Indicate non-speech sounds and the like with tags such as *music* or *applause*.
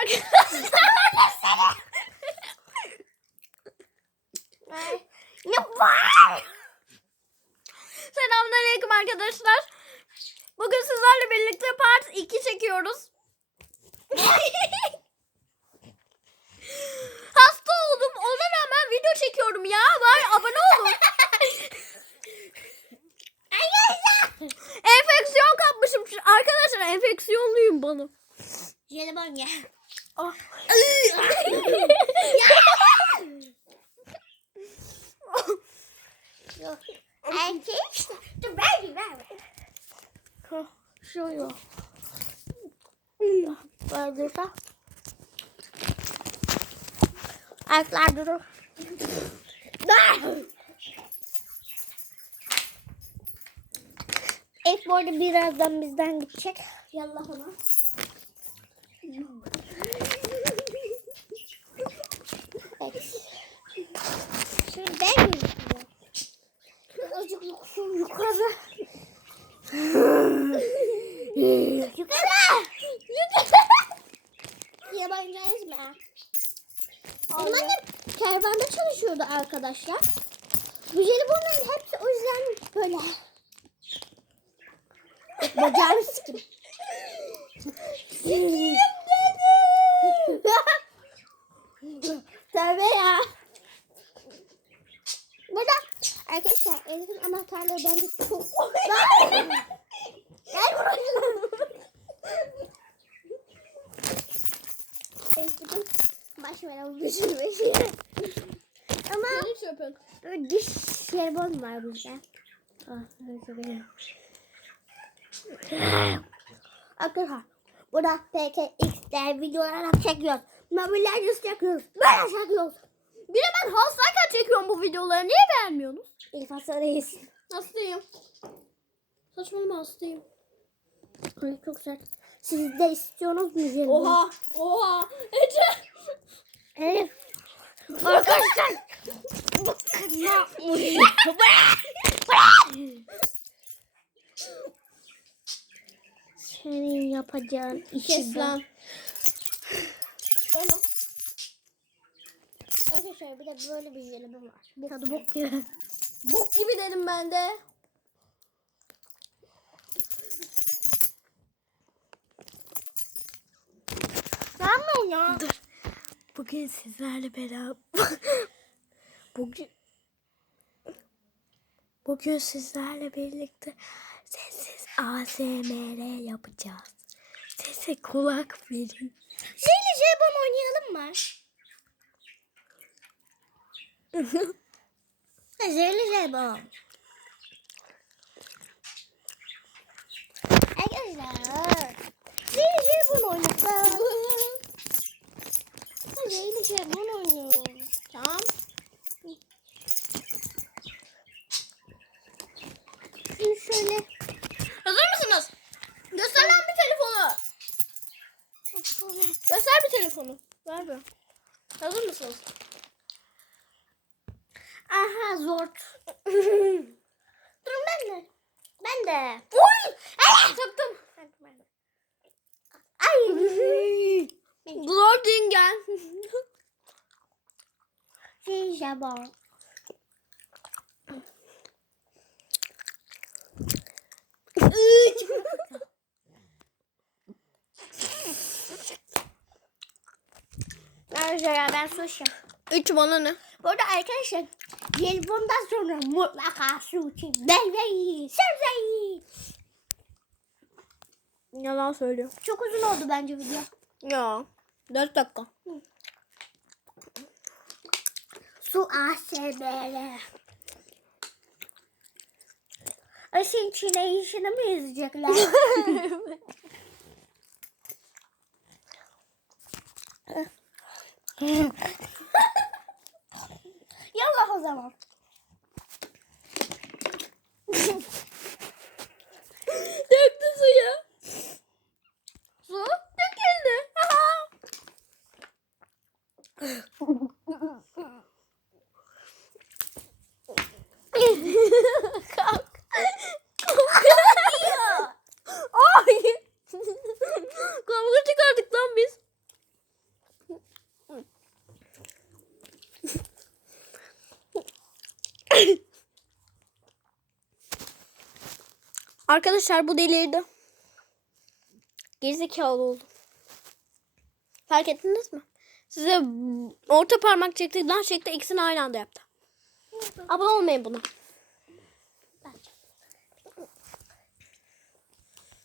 arkadaşlar. Ne var? Selamünaleyküm arkadaşlar. Bugün sizlerle birlikte part 2 çekiyoruz. *laughs* Hasta oldum. Ona rağmen video çekiyorum ya. Var abone olun. *laughs* Enfeksiyon kapmışım. Arkadaşlar enfeksiyonluyum bana. Jelibon ya. Ah. Erkek. Dur ver ver. Şöyle. Böyle Ayaklar durur. Elif bu arada birazdan bizden gidecek. Yallah ona. Evet. Şimdi ben mi yıkayacağım? Azıcık yukarı. Yukarı. Yukarı. Yabancı ezme. Onlar hep kervanda çalışıyordu arkadaşlar. Bu jelibonların hepsi o yüzden böyle. Bacağını sikim. Sikiyim dedi. *laughs* Tövbe ya. Burada arkadaşlar Elif'in anahtarları bence çok... *laughs* Elif bütün bütün başı. Ama Ne çöpün? böyle diş jelibon var bizde. Ah. Arkadaşlar burada PKX'ler videolar çekiyoruz. Mobilyar yüz çekiyoruz. Böyle çekiyoruz. Bir de ben hastayken çekiyorum bu videoları. Niye beğenmiyorsunuz? Hasan Reis. Hastayım. Saçmalama hastayım. Ay çok sert. Siz de istiyorsunuz mu jelibon? Oha. Oha. Ece. Elif. Arkadaşlar. Bakın ne yapmış. Senin yapacağın işi ben-. Tamam. Arkadaşlar bir de böyle bir jelibon var. Tadı bok gibi. Bok gibi dedim ben de. Ya. Dur. Bugün sizlerle beraber *laughs* bugün bugün sizlerle birlikte sessiz ASMR yapacağız. Sese kulak verin. Şeyle jelibon oynayalım mı? *laughs* Zehirli jelibon. Arkadaşlar. Jelibon oynayalım. Zehirli jelibon oynayalım. Tamam. Şimdi şöyle. Hazır mısınız? Göster lan bir telefonu. Göster bir telefonu. Ver be. Hazır mısınız? Aha zor. *laughs* Durun ben de. Ben de. Uy! Ay! Sıktım. Ay. *laughs* Zor dingen. Zehirli Arkadaşlar ben sushi. Üç bana ne? Bu arada arkadaşlar jelibondan sonra mutlaka su için meyve yiyin. Sebze yiyin. Yalan söylüyor. Çok uzun oldu bence video. Ya. Dört dakika. Su ASMR. Aşın içine işini mi yazacaklar? *laughs* Yallah o zaman. *laughs* Döktü suyu. Su döküldü. *laughs* Aha. Kalk. Ay. Kavga çıkardık lan biz. Arkadaşlar bu delirdi. Gerizekalı oldu. Fark ettiniz mi? Size orta parmak çekti, dans çekti, ikisini aynı anda yaptı. Abone olmayın buna.